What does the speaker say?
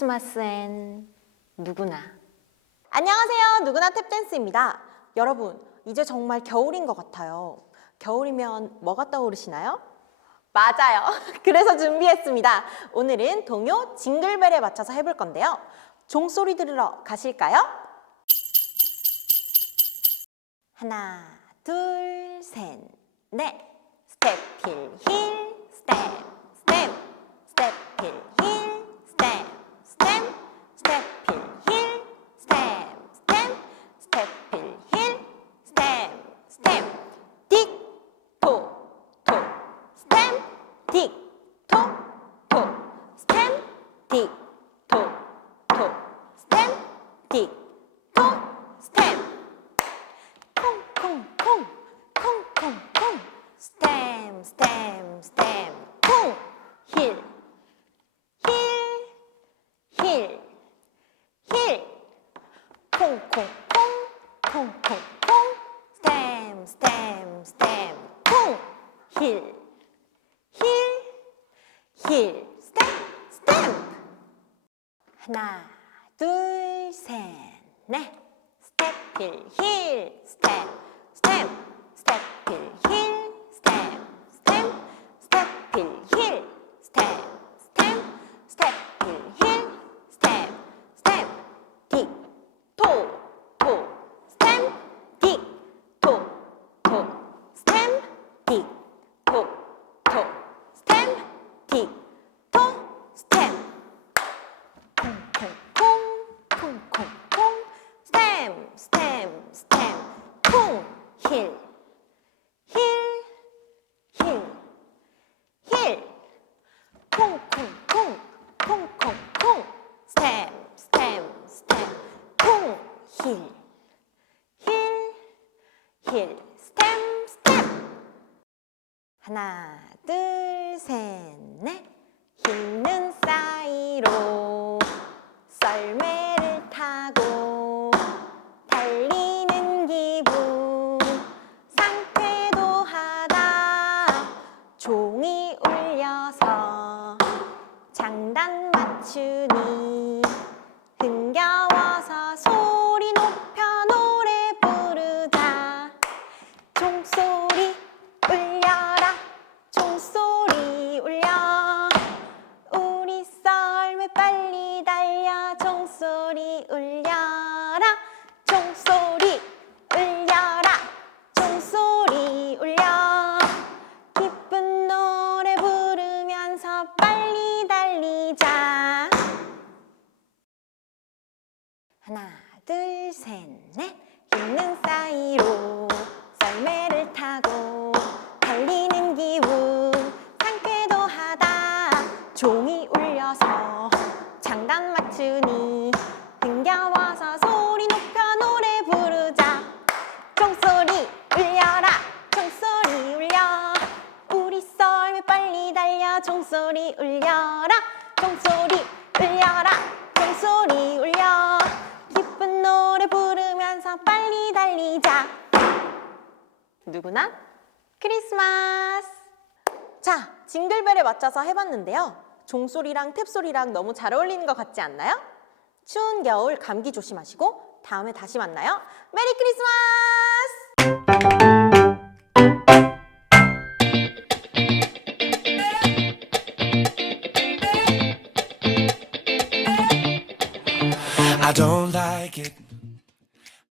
크리스마스엔 누구나 안녕하세요. 누구나 탭댄스입니다. 여러분, 이제 정말 겨울인 것 같아요. 겨울이면 뭐가 떠오르시나요? 맞아요. 그래서 준비했습니다. 오늘은 동요 징글벨에 맞춰서 해볼 건데요. 종소리 들으러 가실까요? 하나, 둘, 셋, 넷. 스텝, 힐, 힐, 스텝, 스텝, 스텝, 힐, 스텝, 힐, 힐, 스텝, 스텝. 틱, 토, 토, 스텝, 틱, 토, 토, 스텝, 틱, 토, 토, 스텝, 틱, 토, 스텝. 콩 콩 콩. 콩 콩 콩. 스탬 스탬 스탬. 콩힐힐힐 힐 힐. 콩 콩 콩 콩콩콩 스탬 스탬 스탬 콩힐힐힐 힐 스탬 스탬 하나, 둘, 셋, 넷. 스텝, 힐, 힐, 스텝, 스텝, 스텝, 힐, 힐, 스텝, 스텝, 스텝, 힐, 힐, 스텝, 스텝, 스텝, 힐, 힐, 스텝, 스텝, 틱, 토, 토, 스텝, 틱, 토, 토, 스텝, 틱, 토, 토, 스텝, 틱, 토, 스텝. 콩콩콩 콩콩콩 스탬 스탬 스탬 콩 힐힐힐 힐 힐 콩콩콩 콩콩콩 스탬 스탬 스탬 콩힐 힐 힐. 스탬 스탬 하나, 둘, 셋, 넷. 울려라. 종소리 울려라. 종소리 울려. 기쁜 노래 부르면서 빨리 달리자. 하나, 둘, 셋, 넷. 흰눈 사이로 썰매 빨리 달려, 종소리 울려라, 종소리 울려라, 종소리 울려. 기쁜 노래 부르면서 빨리 달리자. 누구나 크리스마스. 자, 징글벨에 맞춰서 해봤는데요. 종소리랑 탭소리랑 너무 잘 어울리는 것 같지 않나요? 추운 겨울 감기 조심하시고 다음에 다시 만나요. 메리 크리스마스! I don't like it